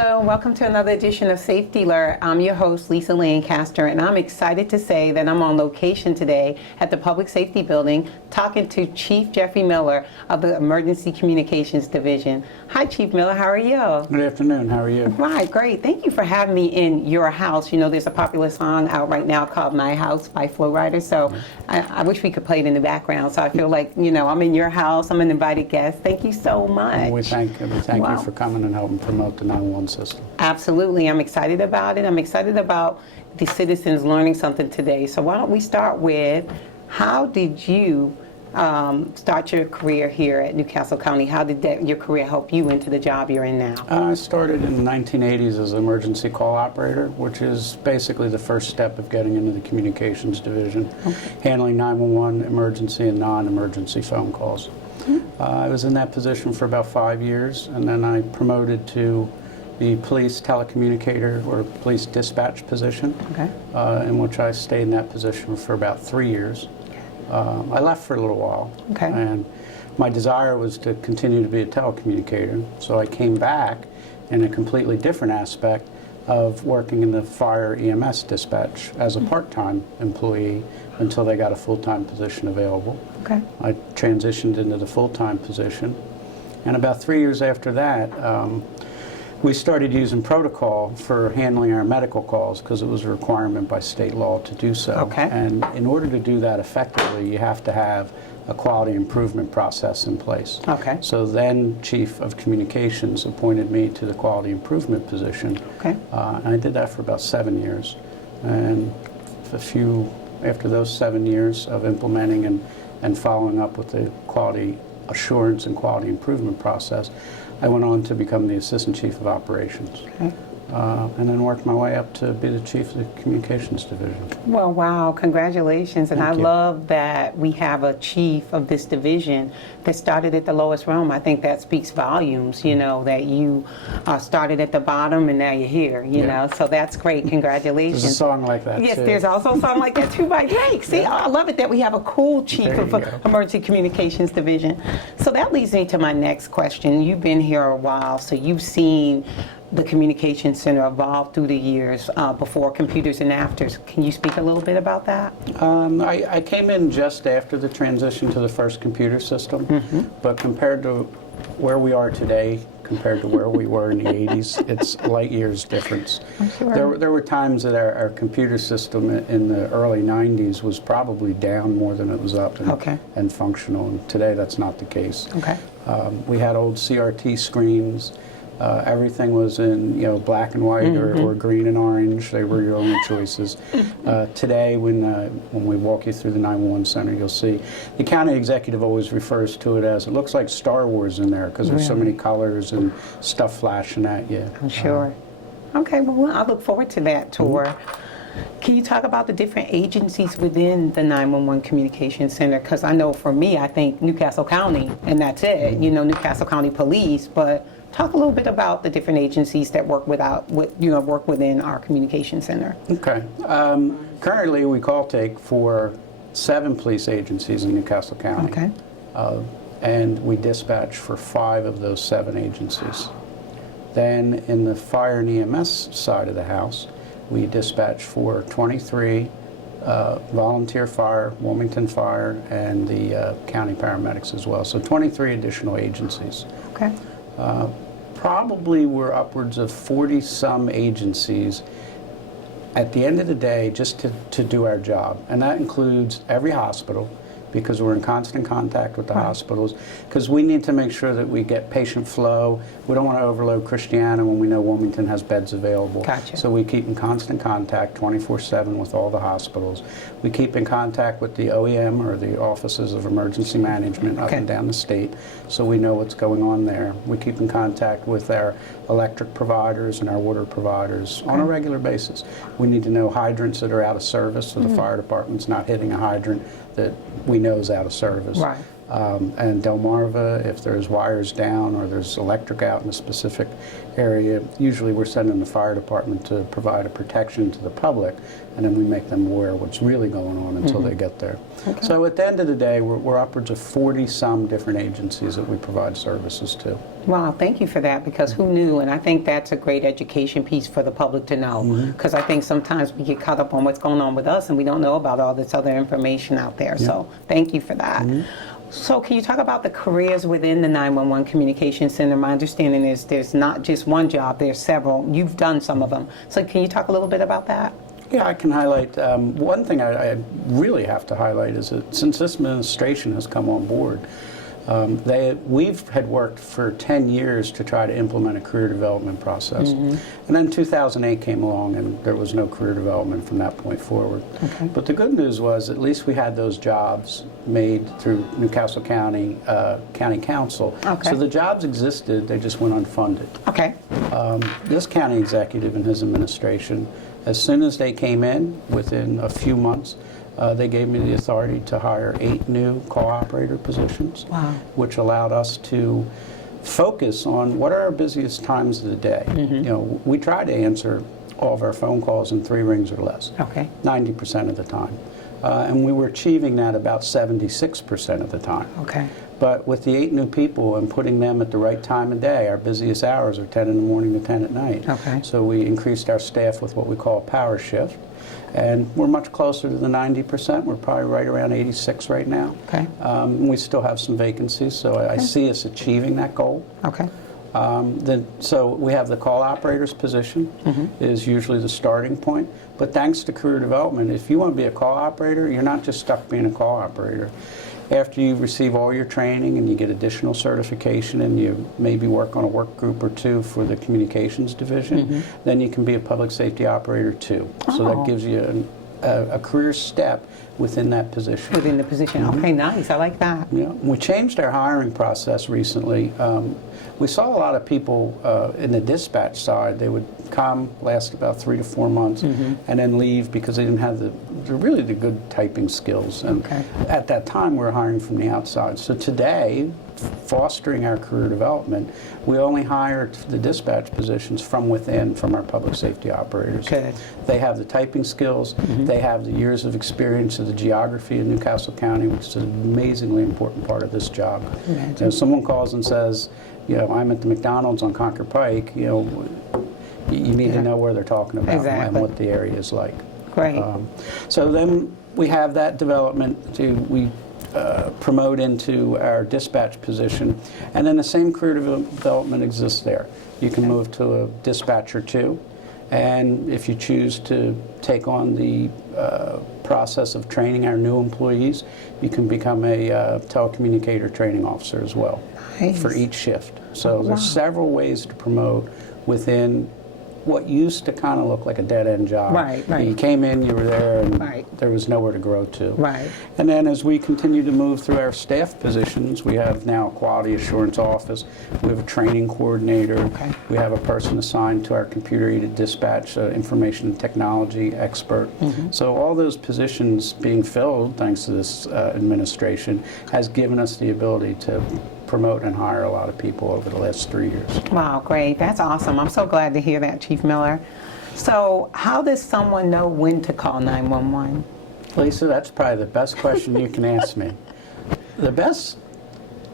Hello, welcome to another edition of Safety Alert. I'm your host, Lisa Lancaster, and I'm excited to say that I'm on location today at the Public Safety Building talking to Chief Jeffrey Miller of the Emergency Communications Division. Hi, Chief Miller, how are you? Good afternoon, how are you? Right, great. Thank you for having me in your house. You know, there's a popular song out right now called My House by Flo Rida, so I wish we could play it in the background, so I feel like, you know, I'm in your house, I'm an invited guest. Thank you so much. Well, we thank you for coming and helping promote the 911 system. Absolutely. I'm excited about it. I'm excited about the citizens learning something today. So why don't we start with, how did you start your career here at Newcastle County? How did your career help you into the job you're in now? I started in the 1980s as an emergency call operator, which is basically the first step of getting into the communications division, handling 911 emergency and non-emergency phone calls. I was in that position for about 5 years, and then I promoted to the police telecommunicator or police dispatch position, in which I stayed in that position for about 3 years. I left for a little while, and my desire was to continue to be a telecommunicator, so I came back in a completely different aspect of working in the fire EMS dispatch as a part-time employee until they got a full-time position available. I transitioned into the full-time position, and about 3 years after that, we started using protocol for handling our medical calls because it was a requirement by state law to do so. And in order to do that effectively, you have to have a quality improvement process in place. So then Chief of Communications appointed me to the quality improvement position. And I did that for about 7 years. And after those 7 years of implementing and following up with the quality assurance and quality improvement process, I went on to become the Assistant Chief of Operations. And then worked my way up to be the Chief of the Communications Division. Well, wow, congratulations. And I love that we have a chief of this division that started at the lowest rung. I think that speaks volumes, you know, that you started at the bottom and now you're here, you know. So that's great. Congratulations. There's a song like that, Yes, too. there's also a song like that, too, by Drake. See, I love it that we have a cool chief of Emergency Communications Division. So that leads me to my next question. You've been here a while, so you've seen the Communication Center evolved through the years, before computers and afters. Can you speak a little bit about that? I came in just after the transition to the first computer system, but compared to where we are today, compared to where we were in the 80s, it's light years difference. There were times that our computer system in the early 90s was probably down more than it was up and functional, and today that's not the case. We had old CRT screens. Everything was in, black and white or green and orange. They were your only choices. Today, when we walk you through the 911 center, you'll see the county executive always refers to it as, it looks like Star Wars in there because there's so many colors and stuff flashing at you. I'm sure. Okay, well, I look forward to that tour. Can you talk about the different agencies within the 911 Communication Center? Because I know for me, I think Newcastle County, and that's it, Newcastle County Police, but talk a little bit about the different agencies that work within our communication center. Currently, we call take for 7 police agencies in Newcastle County. And we dispatch for 5 of those 7 agencies. Then in the fire and EMS side of the house, we dispatch for 23 volunteer fire, Wilmington Fire, and the county paramedics as well. So 23 additional agencies. Probably we're upwards of 40-some agencies at the end of the day just to do our job. And that includes every hospital, because we're in constant contact with the hospitals, because we need to make sure that we get patient flow. We don't want to overload Christiana when we know Wilmington has beds available. So we keep in constant contact 24/7 with all the hospitals. We keep in contact with the OEM, or the Offices of Emergency Management, up and down the state, so we know what's going on there. We keep in contact with our electric providers and our water providers on a regular basis. We need to know hydrants that are out of service, so the fire department's not hitting a hydrant that we know is out of service. And Delmarva, if there's wires down or there's electric out in a specific area, usually we're sending the fire department to provide a protection to the public, and then we make them aware of what's really going on until they get there. Okay. So at the end of the day, we're upwards of 40-some different agencies that we provide services to. Wow, thank you for that, because who knew? And I think that's a great education piece for the public to know, because I think sometimes we get caught up on what's going on with us and we don't know about all this other information out there. So thank you for that. So can you talk about the careers within the 911 Communication Center? My understanding is there's not just one job, there's several. You've done some of them. So can you talk a little bit about that? Yeah, I can highlight, one thing I really have to highlight is that since this administration has come on board, we've had worked for 10 years to try to implement a career development process. And then 2008 came along and there was no career development from that point forward. But the good news was at least we had those jobs made through Newcastle County County Council. So the jobs existed, they just went unfunded. This county executive and his administration, as soon as they came in, within a few months, they gave me the authority to hire 8 new call operator positions, which allowed us to focus on what are our busiest times of the day. You know, we try to answer all of our phone calls in 3 rings or less, 90% of the time. And we were achieving that about 76% of the time. But with the 8 new people and putting them at the right time of day, our busiest hours are 10 in the morning to 10 at night. So we increased our staff with what we call a power shift. And we're much closer to the 90%. We're probably right around 86 right now. We still have some vacancies, so I see us achieving that goal. So we have the call operator's position is usually the starting point. But thanks to career development, if you want to be a call operator, you're not just stuck being a call operator. After you receive all your training and you get additional certification and you maybe work on a work group or 2 for the communications division, then you can be a public safety operator too. So that gives you a career step within that position. Within the position. Okay, nice. I like that. Yeah. We changed our hiring process recently. We saw a lot of people in the dispatch side. They would come, last about 3 to 4 months, and then leave because they didn't have the good typing skills. And at that time, we were hiring from the outside. So today, fostering our career development, we only hire the dispatch positions from within, from our public safety operators. They have the typing skills, they have the years of experience of the geography in Newcastle County, which is an amazingly important part of this job. If someone calls and says, you know, I'm at the McDonald's on Concord Pike, you know, you need to know where they're talking about and what the area is like. So then we have that development we promote into our dispatch position, and then the same career development exists there. You can move to a dispatcher 2, and if you choose to take on the process of training our new employees, you can become a telecommunicator training officer as well for each shift. So there's several ways to promote within what used to kind of look like a dead-end job. You came in, you were there, and there was nowhere to grow to. And then as we continue to move through our staff positions, we have now a quality assurance office, we have a training coordinator, we have a person assigned to our computer-aided dispatch, information technology expert. So all those positions being filled, thanks to this administration, has given us the ability to promote and hire a lot of people over the last 3 years. Wow, great. That's awesome. I'm so glad to hear that, Chief Miller. So how does someone know when to call 911? Lisa, that's probably the best question you can ask me. The best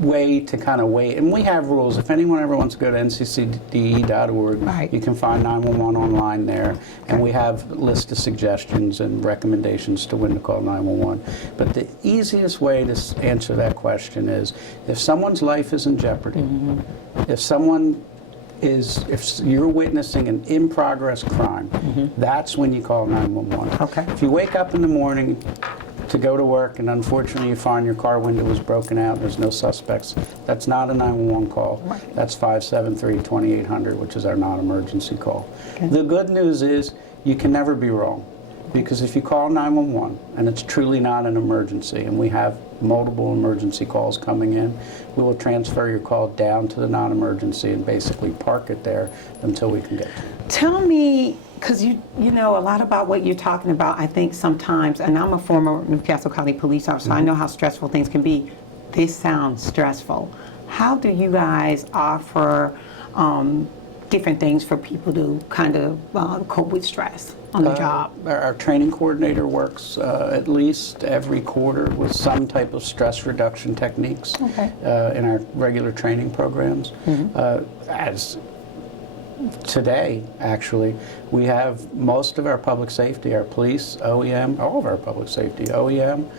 way to kind of wait, and we have rules. If anyone ever wants to go to ncctv.org, you can find 911 online there, and we have a list of suggestions and recommendations to when to call 911. But the easiest way to answer that question is if someone's life is in jeopardy, if you're witnessing an in-progress crime, that's when you call 911. If you wake up in the morning to go to work and unfortunately you find your car window was broken out, there's no suspects, that's not a 911 call. That's 573-2800, which is our non-emergency call. The good news is you can never be wrong, because if you call 911 and it's truly not an emergency, and we have multiple emergency calls coming in, we will transfer your call down to the non-emergency and basically park it there until we can get to it. Tell me, because you know a lot about what you're talking about, I think sometimes, and I'm a former Newcastle County police officer, I know how stressful things can be. this sounds stressful. How do you guys offer different things for people to kind of cope with stress on the job? Our training coordinator works at least every quarter with some type of stress reduction techniques in our regular training programs. As today, actually, we have most of our public safety, our police, OEM, all of our public safety, OEM,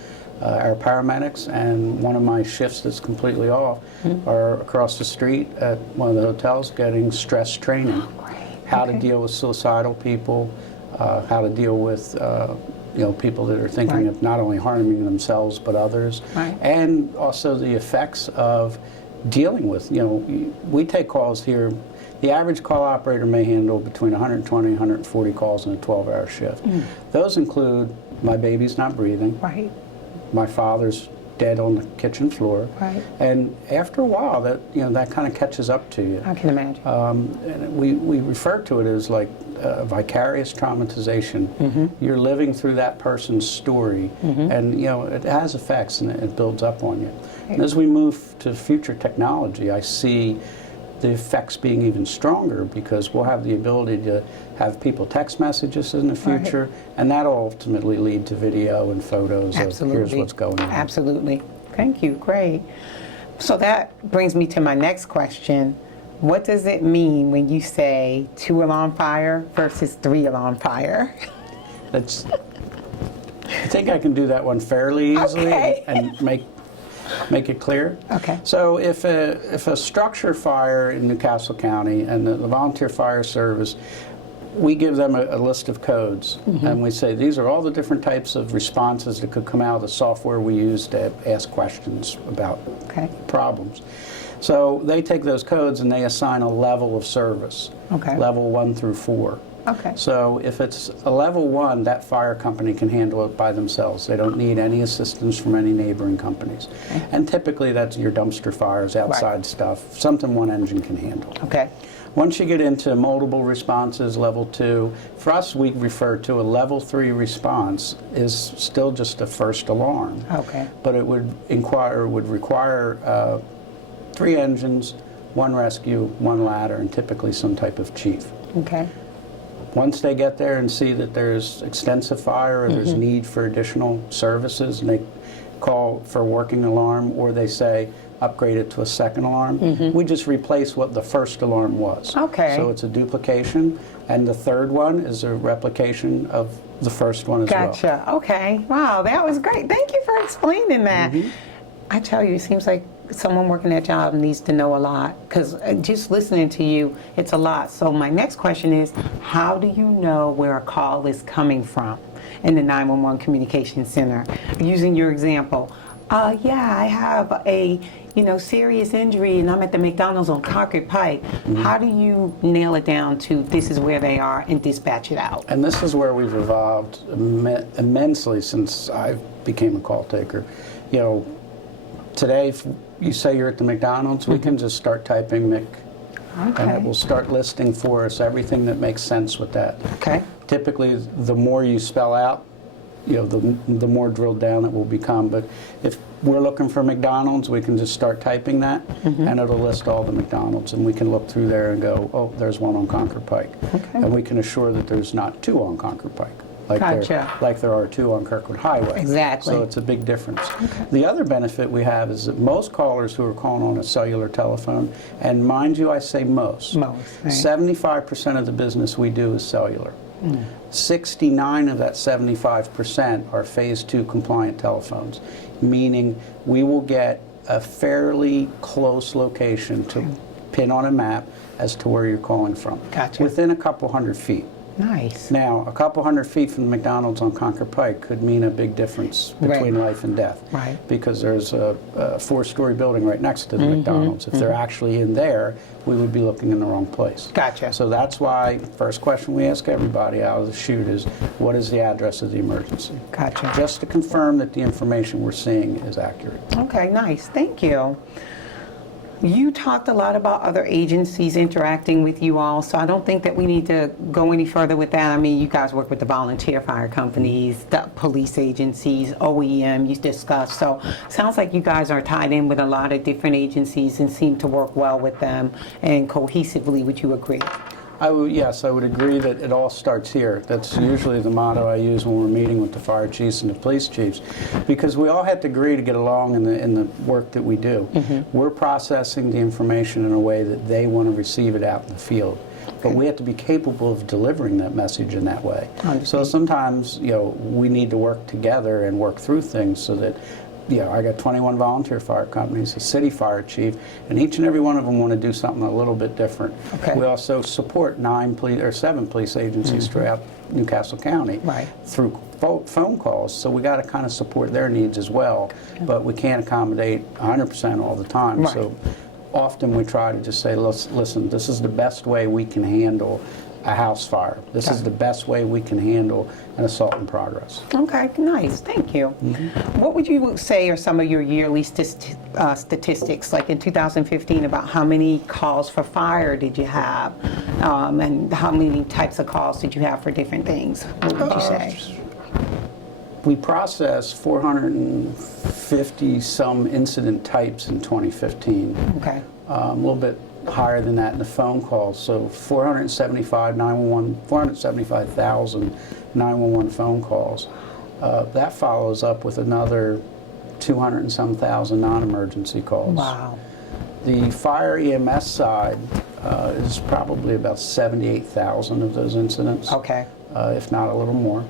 our paramedics, and one of my shifts that's completely off are across the street at one of the hotels getting stress training. How to deal with suicidal people, how to deal with people that are thinking of not only harming themselves but others, and also the effects of dealing with, we take calls here. The average call operator may handle between 120 and 140 calls in a 12-hour shift. Those include my baby's not breathing, my father's dead on the kitchen floor, and after a while that kind of catches up to you. I can imagine. And we refer to it as like vicarious traumatization. You're living through that person's story, and it has effects and it builds up on you. And as we move to future technology, I see the effects being even stronger, because we'll have the ability to have people text messages in the future, and that'll ultimately lead to video and photos of here's what's going on. Absolutely. Thank you. Great. So that brings me to my next question. What does it mean when you say 2-alarm fire versus 3-alarm fire? I think I can do that one fairly easily and make it clear. So if a structure fire in Newcastle County and the volunteer fire service, we give them a list of codes, and we say these are all the different types of responses that could come out of the software we use to ask questions about problems. So they take those codes and they assign a level of service, level 1 through 4. So if it's a level 1, that fire company can handle it by themselves. They don't need any assistance from any neighboring companies. And typically that's your dumpster fires, outside stuff, something one engine can handle. Once you get into multiple responses, level 2, for us we refer to a level 3 response is still just a first alarm. But it would require 3 engines, 1 rescue, 1 ladder, and typically some type of chief. Once they get there and see that there's extensive fire or there's need for additional services, and they call for a working alarm, or they say upgrade it to a second alarm, we just replace what the first alarm was. So it's a duplication, and the third one is a replication of the first one as well. Okay. Wow, that was great. Thank you for explaining that. I tell you, it seems like someone working that job needs to know a lot, because just listening to you, it's a lot. So my next question is, how do you know where a call is coming from in the 911 communication center? Using your example, yeah, I have a serious injury and I'm at the McDonald's on Concord Pike. How do you nail it down to this is where they are and dispatch it out? And this is where we've evolved immensely since I became a call taker. Today, if you say you're at the McDonald's, we can just start typing Mc, and it will start listing for us everything that makes sense with that. Typically, the more you spell out, the more drilled down it will become. But if we're looking for McDonald's, we can just start typing that, and it'll list all the McDonald's, and we can look through there and go, oh, there's one on Concord Pike. And we can assure that there's not 2 on Concord Pike. Like there are 2 on Kirkwood Highway. So it's a big difference. The other benefit we have is that most callers who are calling on a cellular telephone, and mind you, I say most 75% of the business we do is cellular. 69 of that 75% are phase 2 compliant telephones, meaning we will get a fairly close location to pin on a map as to where you're calling from, within a couple hundred feet. Now, a couple hundred feet from the McDonald's on Concord Pike could mean a big difference between life and death, because there's a 4-story building right next to the McDonald's. If they're actually in there, we would be looking in the wrong place. So that's why first question we ask everybody out of the chute is, what is the address of the emergency? Just to confirm that the information we're seeing is accurate. Nice. Thank you. You talked a lot about other agencies interacting with you all, so I don't think that we need to go any further with that. I mean, you guys work with the volunteer fire companies, the police agencies, OEM you discussed. So sounds like you guys are tied in with a lot of different agencies and seem to work well with them and cohesively. Would you agree? Yes, I would agree that it all starts here. That's usually the motto I use when we're meeting with the fire chiefs and the police chiefs, because we all have to agree to get along in the work that we do. We're processing the information in a way that they want to receive it out in the field. But we have to be capable of delivering that message in that way. So sometimes, we need to work together and work through things so that I got 21 volunteer fire companies, a city fire chief, and each and every one of them want to do something a little bit different. We also support 7 police agencies throughout Newcastle County through phone calls, so we got to kind of support their needs as well, but we can't accommodate 100% all the time. So often we try to just say, listen, this is the best way we can handle a house fire. This is the best way we can handle an assault in progress. Okay, nice. Thank you. What would you say are some of your yearly statistics, like in 2015, about how many calls for fire did you have, and how many types of calls did you have for different things? What would you say? We processed 450 some incident types in 2015. A little bit higher than that in the phone calls. So 475,000 911 phone calls. That follows up with another 200 and some thousand non-emergency calls. Wow. The fire EMS side is probably about 78,000 of those incidents. If not a little more.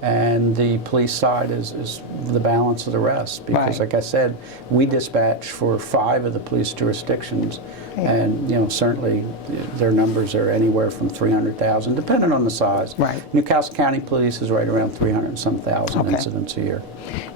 And the police side is the balance of the rest, because like I said, we dispatch for 5 of the police jurisdictions, and certainly their numbers are anywhere from 300,000, depending on the size. Newcastle County Police is right around 300 and some thousand incidents a year.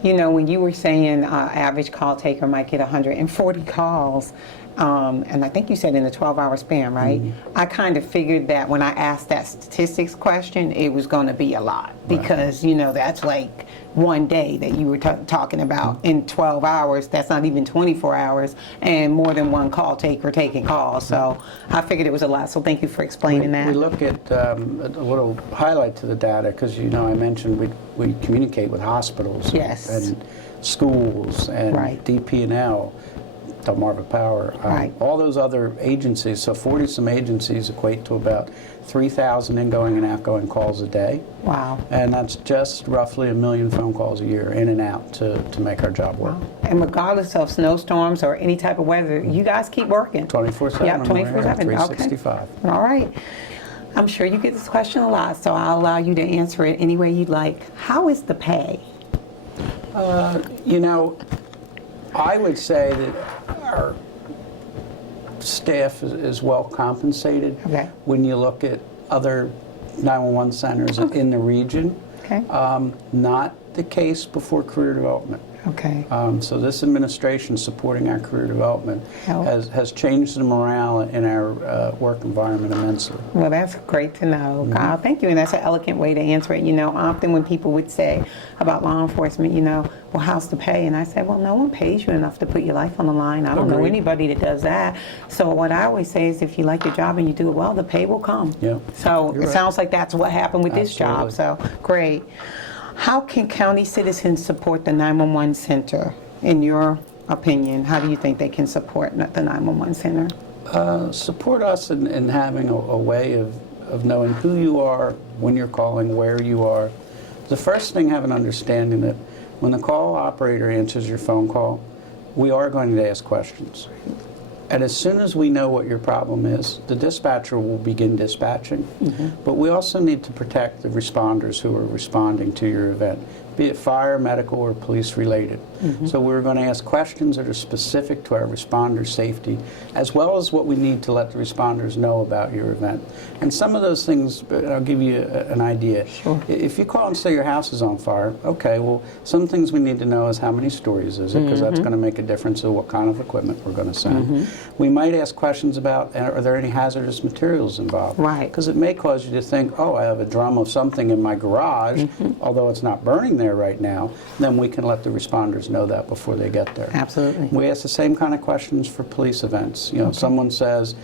When you were saying average call taker might get 140 calls, and I think you said in a 12-hour span, right? I kind of figured that when I asked that statistics question, it was going to be a lot, because that's like one day that you were talking about in 12 hours. That's not even 24 hours, and more than one call taker taking calls. So I figured it was a lot. So thank you for explaining that. We look at a little highlight to the data, because I mentioned we communicate with hospitals and schools and DP&L. Delmarva Power, all those other agencies. So 40 some agencies equate to about 3,000 ingoing and outgoing calls a day. And that's just roughly 1 million phone calls a year in and out to make our job work. And regardless of snowstorms or any type of weather, you guys keep working. 24/7. Yeah, 24/7. 365. All right. I'm sure you get this question a lot, so I'll allow you to answer it any way you'd like. How is the pay? I would say that our staff is well compensated when you look at other 911 centers in the region. Not the case before career development. So this administration supporting our career development has changed the morale in our work environment immensely. Well, that's great to know. Thank you, and that's an elegant way to answer it. Often when people would say about law enforcement, well, how's the pay? And I said, well, no one pays you enough to put your life on the line. I don't know anybody that does that. So what I always say is, if you like your job and you do it well, the pay will come. So it sounds like that's what happened with this job. So great. How can county citizens support the 911 center? In your opinion, how do you think they can support the 911 center? Support us in having a way of knowing who you are, when you're calling, where you are. The first thing, have an understanding that when the call operator answers your phone call, we are going to ask questions. And as soon as we know what your problem is, the dispatcher will begin dispatching. But we also need to protect the responders who are responding to your event, be it fire, medical, or police related. So we're going to ask questions that are specific to our responders' safety, as well as what we need to let the responders know about your event. And some of those things, I'll give you an idea. If you call and say your house is on fire, okay, well, some things we need to know is how many stories is it, because that's going to make a difference in what kind of equipment we're going to send. We might ask questions about, are there any hazardous materials involved? Because it may cause you to think, oh, I have a drum of something in my garage, although it's not burning there right now, then we can let the responders know that before they get there. Absolutely. We ask the same kind of questions for police events. You know, someone says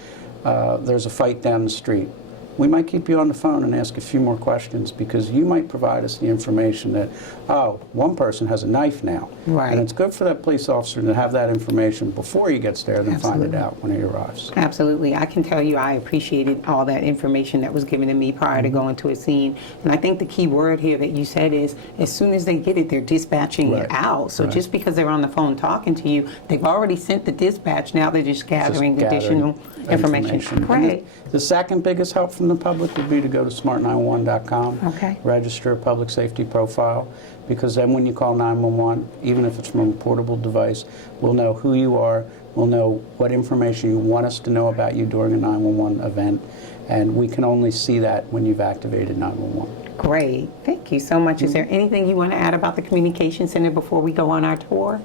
there's a fight down the street. We might keep you on the phone and ask a few more questions because you might provide us the information that, oh, one person has a knife now. Right. And it's good for that police officer to have that information before he gets there than find it out when he arrives. Absolutely. I can tell you I appreciated all that information that was given to me prior to going to a scene. And I think the key word here that you said is as soon as they get it, they're dispatching it out. So just because they're on the phone talking to you, they've already sent the dispatch. Now they're just gathering additional information. Right. The second biggest help from the public would be to go to smart911.com, register a public safety profile, because then when you call 911, even if it's from a portable device, we'll know who you are, we'll know what information you want us to know about you during a 911 event, and we can only see that when you've activated 911. Great. Thank you so much. Is there anything you want to add about the Communication Center before we go on our tour?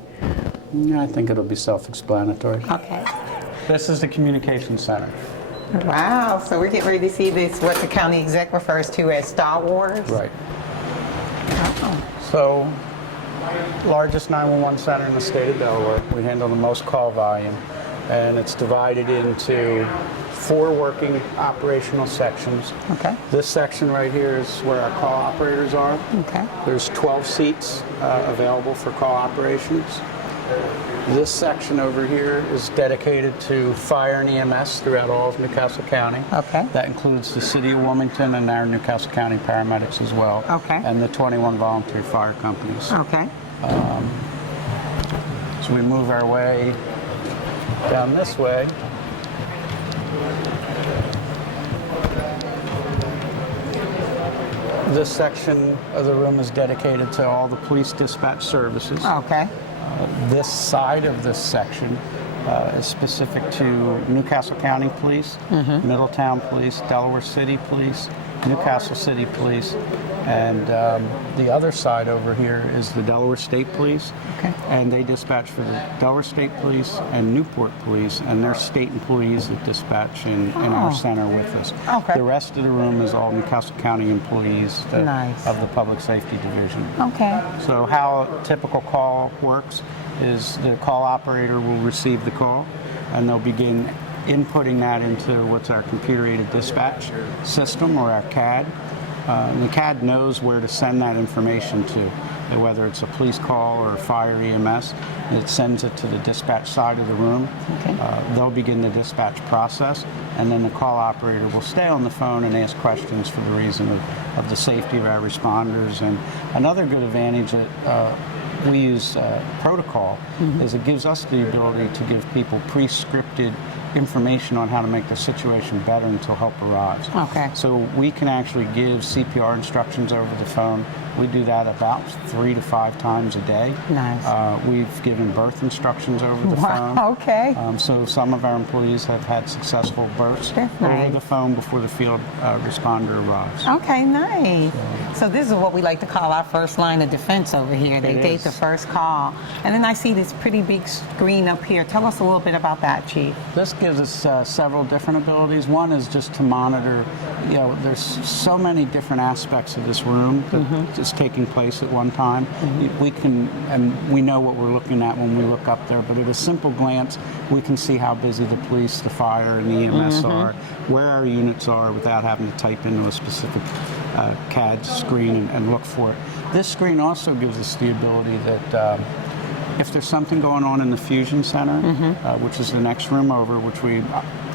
I think it'll be self-explanatory. Okay. This is the Communication Center. Wow, so we're getting ready to see this, what the county exec refers to as Star Wars? Right. So, largest 911 center in the state of Delaware. We handle the most call volume, and it's divided into 4 working operational sections. Okay. This section right here is where our call operators are. Okay. There's 12 seats available for call operations. This section over here is dedicated to fire and EMS throughout all of Newcastle County. Okay. That includes the City of Wilmington and our Newcastle County paramedics as well. Okay. And the 21 volunteer fire companies. Okay. So we move our way down this way. This section of the room is dedicated to all the police dispatch services. Okay. This side of this section is specific to Newcastle County Police, Middletown Police, Delaware City Police, Newcastle City Police, and the other side over here is the Delaware State Police. Okay. And they dispatch for the Delaware State Police and Newport Police, and they're state employees that dispatch in our center with us. Okay. The rest of the room is all Newcastle County employees Nice. of the Public Safety Division. Okay. So how a typical call works is the call operator will receive the call, and they'll begin inputting that into what's our computer-aided dispatch system, or our CAD. And the CAD knows where to send that information to, whether it's a police call or a fire EMS. It sends it to the dispatch side of the room. Okay. They'll begin the dispatch process, and then the call operator will stay on the phone and ask questions for the reason of the safety of our responders. And another good advantage that we use protocol is it gives us the ability to give people pre-scripted information on how to make the situation better until help arrives. Okay. So we can actually give CPR instructions over the phone. We do that about 3 to 5 times a day. Nice. We've given birth instructions over the phone. Okay. So some of our employees have had successful births That's over nice. the phone before the field responder arrives. Okay, nice. So this is what we like to call our first line of defense over here. They take the first call. And then I see this pretty big screen up here. Tell us a little bit about that, Chief. This gives us several different abilities. One is just to monitor, there's so many different aspects of this room that is taking place at one time. We can, and we know what we're looking at when we look up there, but at a simple glance, we can see how busy the police, the fire, and the EMS are, where our units are without having to type into a specific CAD screen and look for it. This screen also gives us the ability that if there's something going on in the Fusion Center, which is the next room over, which we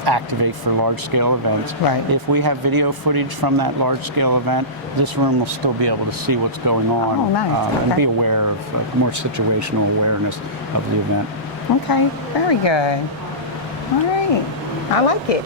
activate for large-scale events. Right. If we have video footage from that large-scale event, this room will still be able to see what's going on. Oh, nice. And Okay. be aware of more situational awareness of the event. Okay, very good. All right. I like it.